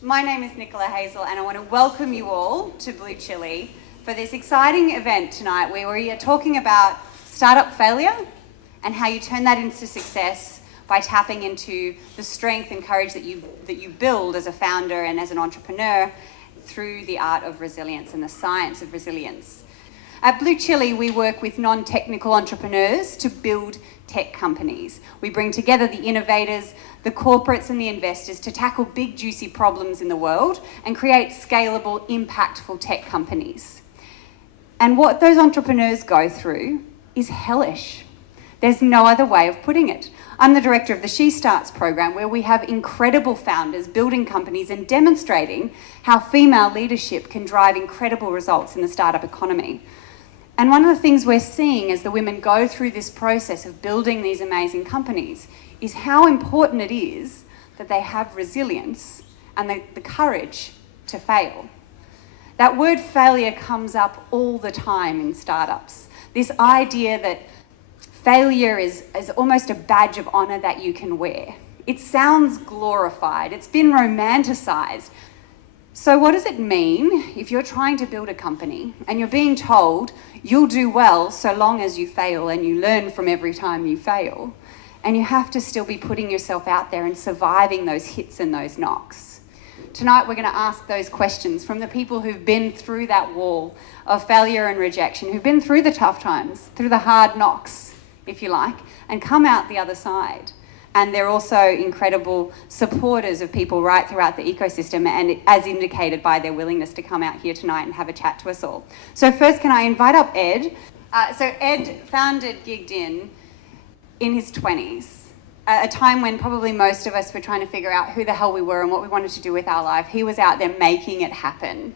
My name is Nicola Hazel and I want to welcome you all to BlueChilli for this exciting event tonight where we are talking about startup failure and how you turn that into success by tapping into the strength and courage that you build as a founder and as an entrepreneur through the art of resilience and the science of resilience. At BlueChilli, we work with non-technical entrepreneurs to build tech companies. We bring together the innovators, the corporates and the investors to tackle big, juicy problems in the world and create scalable, impactful tech companies. And what those entrepreneurs go through is hellish. There's no other way of putting it. I'm the director of the SheStarts program, where we have incredible founders building companies and demonstrating how female leadership can drive incredible results in the startup economy. And one of the things we're seeing as the women go through this process of building these amazing companies is how important it is that they have resilience and the courage to fail. That word failure comes up all the time in startups. This idea that failure is almost a badge of honor that you can wear. It sounds glorified, it's been romanticized. So what does it mean if you're trying to build a company and you're being told you'll do well so long as you fail and you learn from every time you fail, and you have to still be putting yourself out there and surviving those hits and those knocks? Tonight we're going to ask those questions from the people who've been through that wall of failure and rejection, who've been through the tough times, through the hard knocks, if you like, and come out the other side. And they're also incredible supporters of people right throughout the ecosystem, and as indicated by their willingness to come out here tonight and have a chat to us all. So first, can I invite up Ed? So Ed founded GiggedIn in his 20s, a time when probably most of us were trying to figure out who the hell we were and what we wanted to do with our life. He was out there making it happen.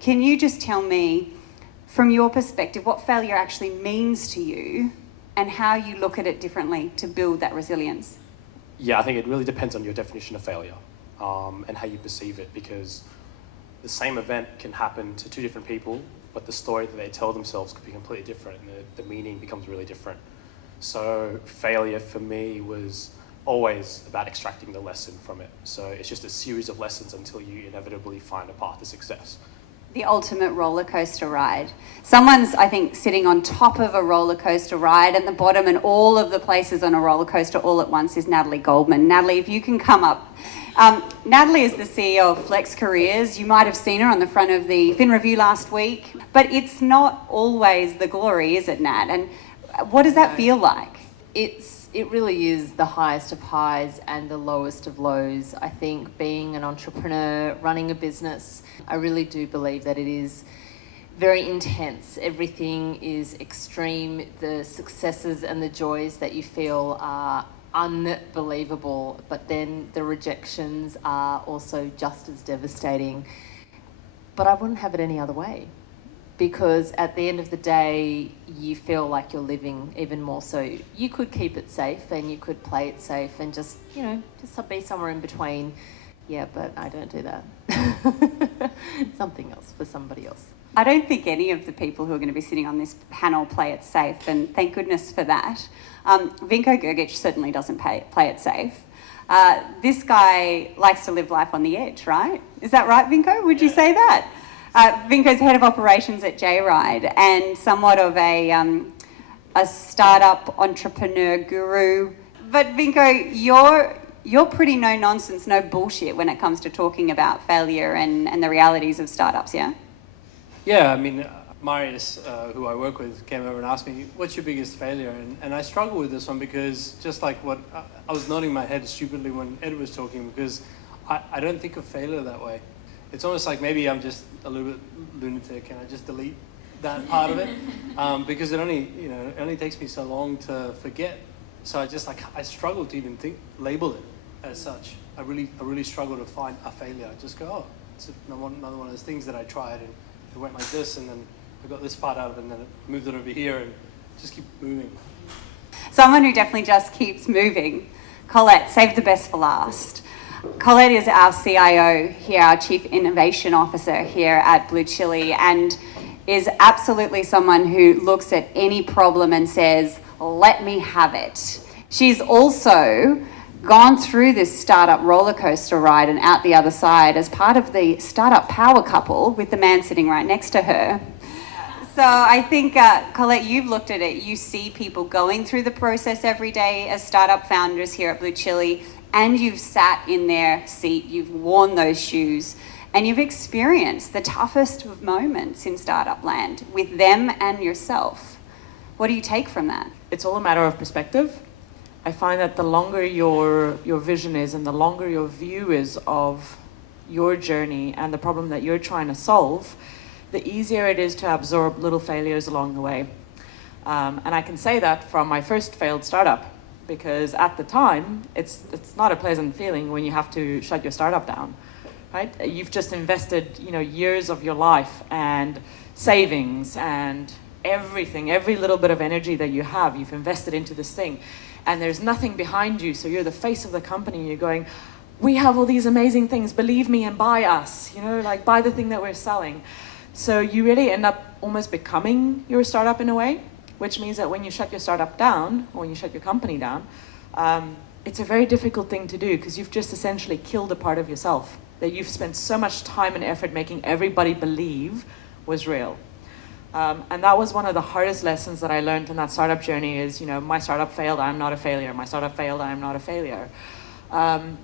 Can you just tell me, from your perspective, what failure actually means to you and how you look at it differently to build that resilience? Yeah, I think it really depends on your definition of failure and how you perceive it, because the same event can happen to two different people, but the story that they tell themselves could be completely different and the meaning becomes really different. So failure for me was always about extracting the lesson from it. So it's just a series of lessons until you inevitably find a path to success. The ultimate roller coaster ride. Someone's, I think, sitting on top of a roller coaster ride, and the bottom and all of the places on a roller coaster all at once is Natalie Goldman. Natalie, if you can come up. Natalie is the CEO of FlexCareers. You might have seen her on the front of the Fin Review last week, but it's not always the glory, is it, Nat? And what does that feel like? It really is the highest of highs and the lowest of lows. I think being an entrepreneur, running a business, I really do believe that it is very intense. Everything is extreme. The successes and the joys that you feel are unbelievable, but then the rejections are also just as devastating. But I wouldn't have it any other way, because at the end of the day, you feel like you're living even more. So you could keep it safe and you could play it safe and just be somewhere in between. Yeah, but I don't do that. Something else for somebody else. I don't think any of the people who are going to be sitting on this panel play it safe, and thank goodness for that. Vinko Grgic certainly doesn't play it safe. This guy likes to live life on the edge, right? Is that right, Vinko? Would you say that? Vinko's head of operations at Jayride and somewhat of a startup entrepreneur guru. But Vinko, you're pretty no nonsense, no bullshit when it comes to talking about failure and the realities of startups, yeah? Yeah, I mean, Marius, who I work with, came over and asked me, what's your biggest failure? And I struggle with this one because just like what I was nodding my head stupidly when Ed was talking, because I don't think of failure that way. It's almost like maybe I'm just a little bit lunatic and I just delete that part of it because it only takes me so long to forget. So I struggle to even label it as such. I really struggle to find a failure. I just go, oh, it's another one of those things that I tried and it went like this, and then I got this part out of it, and then it moved it over here, and just keep moving. Someone who definitely just keeps moving. Colette, save the best for last. Colette is our CIO here, our Chief Innovation Officer here at BlueChilli, and is absolutely someone who looks at any problem and says, let me have it. She's also gone through this startup roller coaster ride and out the other side as part of the startup power couple with the man sitting right next to her. So I think, Colette, you've looked at it. You see people going through the process every day as startup founders here at BlueChilli, and you've sat in their seat, you've worn those shoes, and you've experienced the toughest of moments in startup land with them and yourself. What do you take from that? It's all a matter of perspective. I find that the longer your vision is and the longer your view is of your journey and the problem that you're trying to solve, the easier it is to absorb little failures along the way. And I can say that from my first failed startup, because at the time, it's not a pleasant feeling when you have to shut your startup down, right? You've just invested, years of your life and savings and everything, every little bit of energy that you have, you've invested into this thing. And there's nothing behind you, so you're the face of the company. You're going, we have all these amazing things, believe me and buy us, buy the thing that we're selling. So you really end up almost becoming your startup in a way, which means that when you shut your startup down, or when you shut your company down, it's a very difficult thing to do because you've just essentially killed a part of yourself that you've spent so much time and effort making everybody believe was real. And that was one of the hardest lessons that I learned in that startup journey is, my startup failed, I'm not a failure. My startup failed, I'm not a failure. And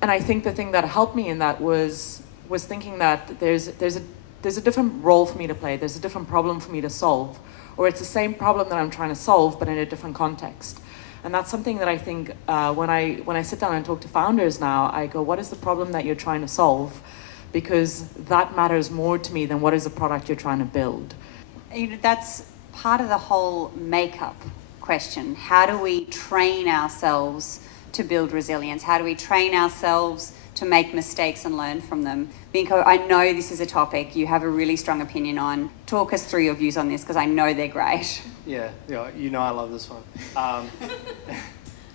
I think the thing that helped me in that was thinking that there's a different role for me to play. There's a different problem for me to solve. Or it's the same problem that I'm trying to solve, but in a different context. And that's something that I think when I sit down and talk to founders now, I go, what is the problem that you're trying to solve? Because that matters more to me than what is the product you're trying to build. That's part of the whole makeup question. How do we train ourselves to build resilience? How do we train ourselves to make mistakes and learn from them? Vinko, I know this is a topic you have a really strong opinion on. Talk us through your views on this because I know they're great. Yeah, I love this one.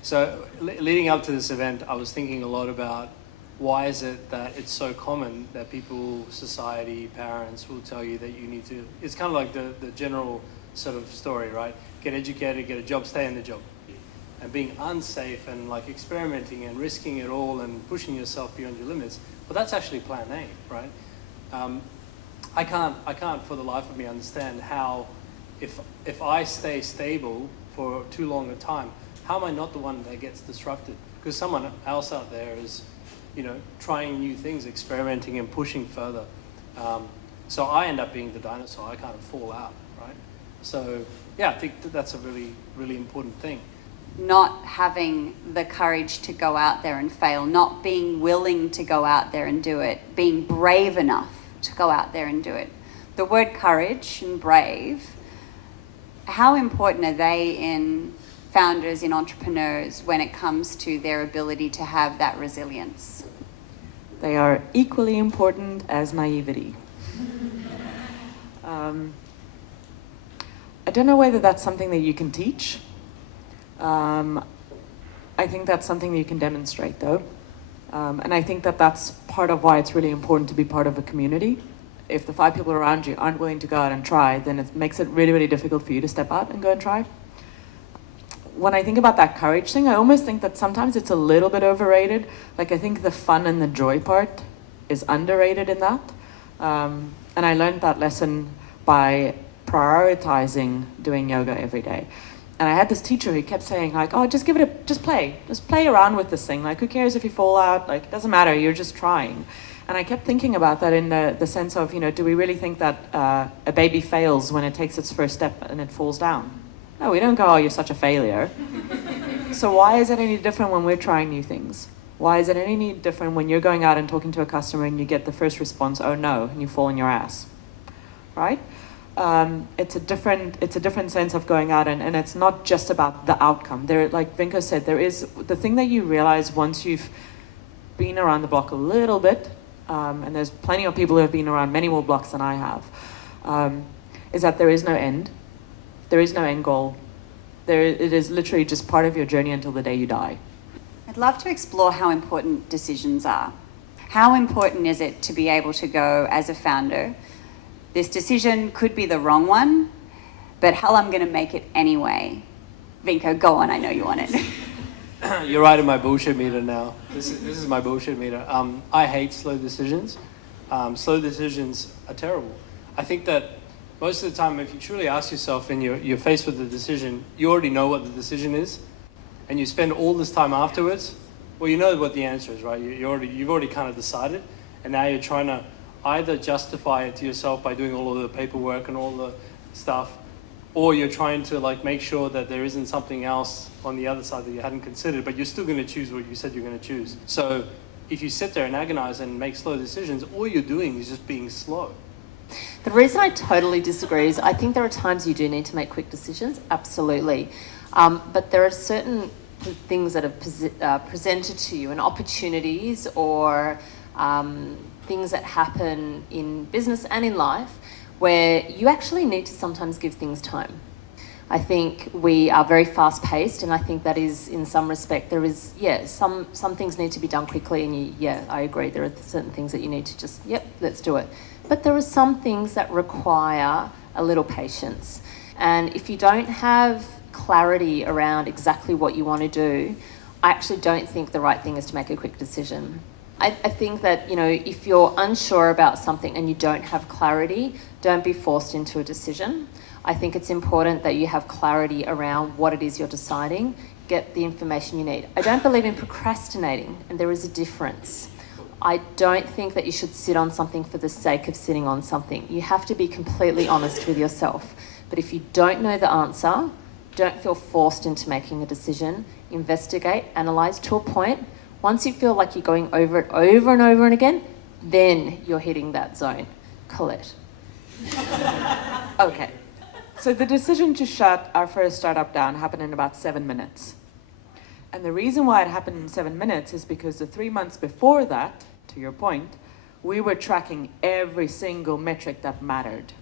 So leading up to this event, I was thinking a lot about why is it that it's so common that people, society, parents will tell you that you need to, it's kind of like the general sort of story, right? Get educated, get a job, stay in the job. And being unsafe and experimenting and risking it all and pushing yourself beyond your limits, well, that's actually plan A, right? I can't for the life of me understand how, if I stay stable for too long a time, how am I not the one that gets disrupted? Because someone else out there is, trying new things, experimenting and pushing further. So I end up being the dinosaur. I kind of fall out, right? So yeah, I think that's a really, really important thing. Not having the courage to go out there and fail, not being willing to go out there and do it, being brave enough to go out there and do it. The word courage and brave, how important are they in founders, in entrepreneurs, when it comes to their ability to have that resilience? They are equally important as naivety. I don't know whether that's something that you can teach. I think that's something that you can demonstrate, though. And I think that that's part of why it's really important to be part of a community. If the 5 people around you aren't willing to go out and try, then it makes it really, really difficult for you to step out and go and try. When I think about that courage thing, I almost think that sometimes it's a little bit overrated. I think the fun and the joy part is underrated in that. And I learned that lesson by prioritizing doing yoga every day. And I had this teacher who kept saying oh, just play around with this thing. Who cares if you fall out? It doesn't matter, you're just trying. And I kept thinking about that in the sense of, do we really think that a baby fails when it takes its first step and it falls down? No, we don't go, oh, you're such a failure. So why is it any different when we're trying new things? Why is it any different when you're going out and talking to a customer and you get the first response, oh no, and you fall on your ass, right? It's a different sense of going out, and it's not just about the outcome. There, like Vinko said, there is the thing that you realize once you've been around the block a little bit, and there's plenty of people who have been around many more blocks than I have, is that there is no end. There is no end goal. It is literally just part of your journey until the day you die. I'd love to explore how important decisions are. How important is it to be able to go as a founder, this decision could be the wrong one, but hell, I'm going to make it anyway. Vinko, go on, I know you want it. You're right in my bullshit meter now. This is my bullshit meter. I hate slow decisions. Slow decisions are terrible. I think that most of the time, if you truly ask yourself and you're faced with a decision, you already know what the decision is, and you spend all this time afterwards, well, you know what the answer is, right? You've already kind of decided, and now you're trying to either justify it to yourself by doing all of the paperwork and all the stuff, or you're trying to like make sure that there isn't something else on the other side that you hadn't considered, but you're still going to choose what you said you're going to choose. So if you sit there and agonize and make slow decisions, all you're doing is just being slow. The reason I totally disagree is I think there are times you do need to make quick decisions, absolutely. But there are certain things that are presented to you and opportunities or things that happen in business and in life where you actually need to sometimes give things time. I think we are very fast paced, and I think that is in some respect there is, some things need to be done quickly, and I agree, there are certain things that you need to just, let's do it. But there are some things that require a little patience. And if you don't have clarity around exactly what you want to do, I actually don't think the right thing is to make a quick decision. I think that, if you're unsure about something and you don't have clarity, don't be forced into a decision. I think it's important that you have clarity around what it is you're deciding, get the information you need. I don't believe in procrastinating, and there is a difference. I don't think that you should sit on something for the sake of sitting on something. You have to be completely honest with yourself. But if you don't know the answer, don't feel forced into making a decision. Investigate, analyze to a point. Once you feel like you're going over it over and over and again, then you're hitting that zone. Colette. Okay. So the decision to shut our first startup down happened in about 7 minutes. And the reason why it happened in 7 minutes is because the 3 months before that, to your point, we were tracking every single metric that mattered.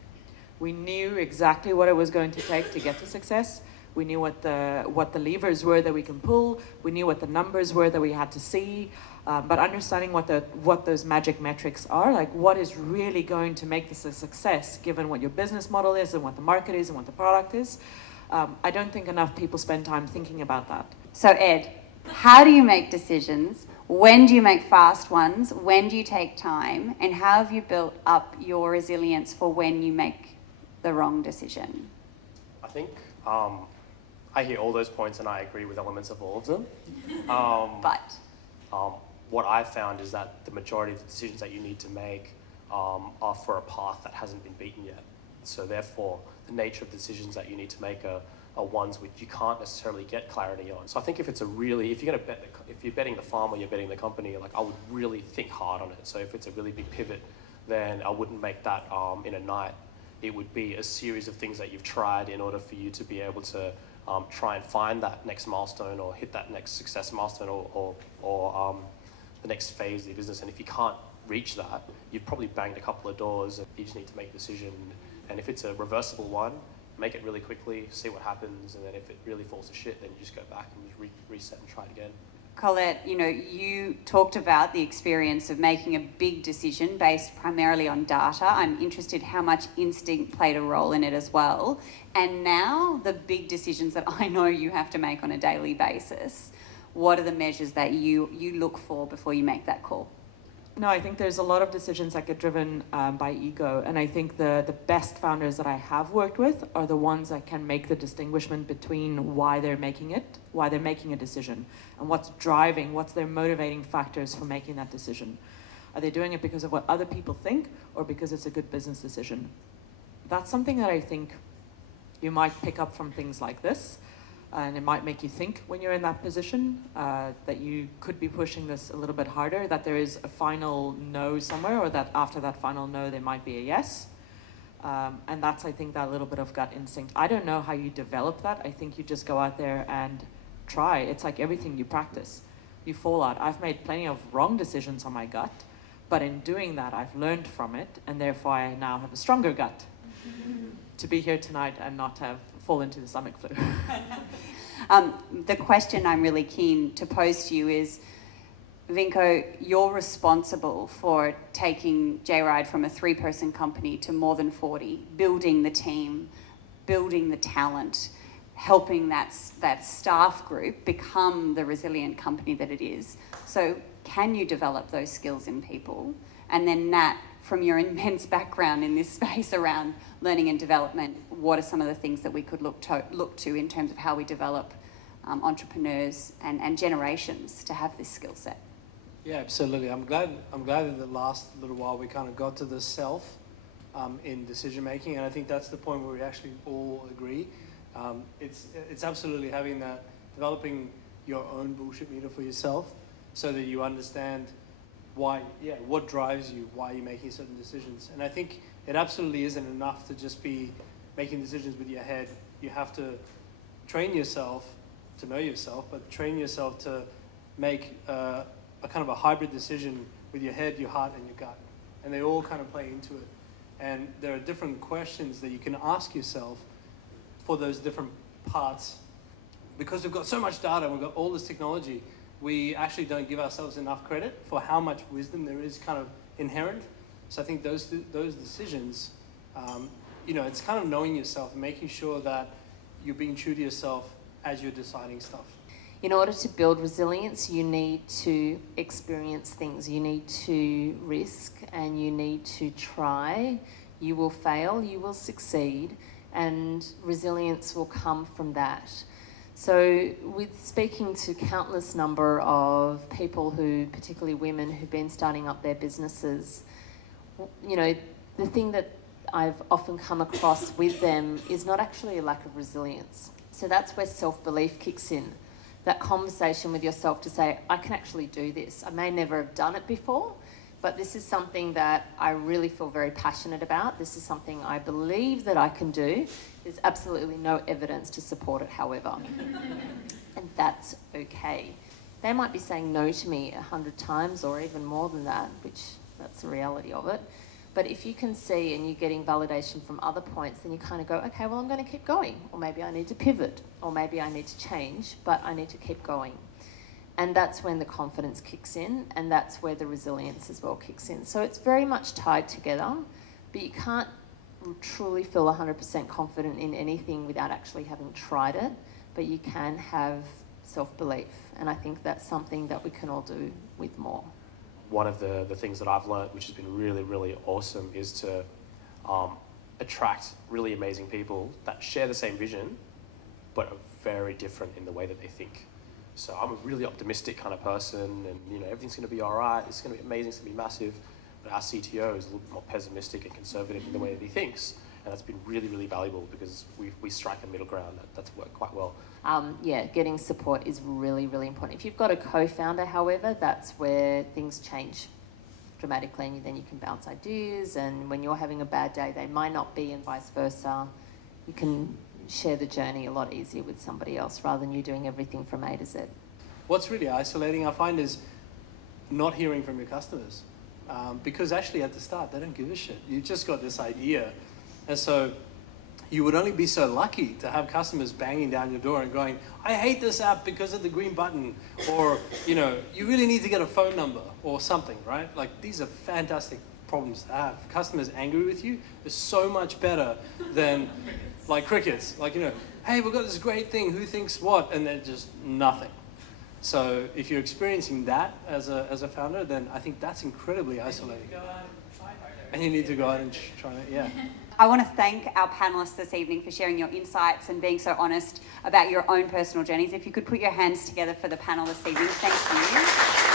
We knew exactly what it was going to take to get to success. We knew what the levers were that we can pull. We knew what the numbers were that we had to see. But understanding what those magic metrics are, like what is really going to make this a success, given what your business model is and what the market is and what the product is, I don't think enough people spend time thinking about that. So Ed, how do you make decisions? When do you make fast ones? When do you take time? And how have you built up your resilience for when you make the wrong decision? I think I hear all those points and I agree with elements of all of them. What I've found is that the majority of the decisions that you need to make are for a path that hasn't been beaten yet. So therefore, the nature of decisions that you need to make are ones which you can't necessarily get clarity on. So I think if you're betting the farm or you're betting the company, like I would really think hard on it. So if it's a really big pivot, then I wouldn't make that in a night. It would be a series of things that you've tried in order for you to be able to try and find that next milestone or hit that next success milestone or the next phase of your business. And if you can't reach that, you've probably banged a couple of doors and you just need to make a decision. And if it's a reversible one, make it really quickly, see what happens, and then if it really falls to shit, then you just go back and just reset and try it again. Colette, you talked about the experience of making a big decision based primarily on data. I'm interested how much instinct played a role in it as well. And now the big decisions that I know you have to make on a daily basis. What are the measures that you look for before you make that call? No, I think there's a lot of decisions that get driven by ego. And I think the best founders that I have worked with are the ones that can make the distinguishment between why they're making a decision, and what's their motivating factors for making that decision. Are they doing it because of what other people think or because it's a good business decision? That's something that I think you might pick up from things like this. And it might make you think when you're in that position that you could be pushing this a little bit harder, that there is a final no somewhere, or that after that final no, there might be a yes. And that's, I think, that little bit of gut instinct. I don't know how you develop that. I think you just go out there and try. It's like everything you practice. You fall out. I've made plenty of wrong decisions on my gut, but in doing that, I've learned from it, and therefore I now have a stronger gut to be here tonight and not have fall into the stomach flu. The question I'm really keen to pose to you is, Vinko, you're responsible for taking Jayride from a 3-person company to more than 40, building the team, building the talent. helping that staff group become the resilient company that it is. So can you develop those skills in people? And then Nat, from your immense background in this space around learning and development, what are some of the things that we could look to in terms of how we develop entrepreneurs and generations to have this skill set? Yeah, absolutely. I'm glad in the last little while we kind of got to the self in decision making, and I think that's the point where we actually all agree. It's absolutely having that, developing your own bullshit meter for yourself, so that you understand what drives you, why you're making certain decisions. And I think it absolutely isn't enough to just be making decisions with your head. You have to train yourself to know yourself, but train yourself to make a kind of a hybrid decision with your head, your heart, and your gut. And they all kind of play into it. And there are different questions that you can ask yourself for those different parts. Because we've got so much data, we've got all this technology, we actually don't give ourselves enough credit for how much wisdom there is kind of inherent. So I think those decisions, it's kind of knowing yourself and making sure that you're being true to yourself as you're deciding stuff. In order to build resilience, you need to experience things. You need to risk and you need to try. You will fail, you will succeed, and resilience will come from that. So with speaking to countless number of people who, particularly women, who've been starting up their businesses, the thing that I've often come across with them is not actually a lack of resilience. So that's where self-belief kicks in. That conversation with yourself to say, I can actually do this. I may never have done it before, but this is something that I really feel very passionate about. This is something I believe that I can do. There's absolutely no evidence to support it, however. And that's okay. They might be saying no to me 100 times or even more than that, which that's the reality of it. But if you can see and you're getting validation from other points, then you kind of go, okay, well, I'm going to keep going. Or maybe I need to pivot. Or maybe I need to change, but I need to keep going. And that's when the confidence kicks in, and that's where the resilience as well kicks in. So it's very much tied together, but you can't truly feel 100% confident in anything without actually having tried it, but you can have self-belief. And I think that's something that we can all do with more. One of the things that I've learned, which has been really, really awesome, is to attract really amazing people that share the same vision, but are very different in the way that they think. So I'm a really optimistic kind of person, and everything's going to be all right, it's going to be amazing, it's going to be massive. But our CTO is a little bit more pessimistic and conservative in the way that he thinks, and that's been really, really valuable because we strike a middle ground that's worked quite well. Getting support is really, really important. If you've got a co-founder, however, that's where things change dramatically, and then you can bounce ideas, and when you're having a bad day, they might not be, and vice versa. You can share the journey a lot easier with somebody else rather than you doing everything from A to Z. What's really isolating, I find, is not hearing from your customers. Because actually at the start, they don't give a shit. You've just got this idea. And so you would only be so lucky to have customers banging down your door and going, I hate this app because of the green button, or, you really need to get a phone number or something, right? Like, these are fantastic problems to have. Customers angry with you is so much better than like crickets. Like, hey, we've got this great thing, who thinks what? And they're just nothing. So if you're experiencing that as a founder, then I think that's incredibly isolating. And you need to go out and try it, yeah. I want to thank our panelists this evening for sharing your insights and being so honest about your own personal journeys. If you could put your hands together for the panel this evening, thank you.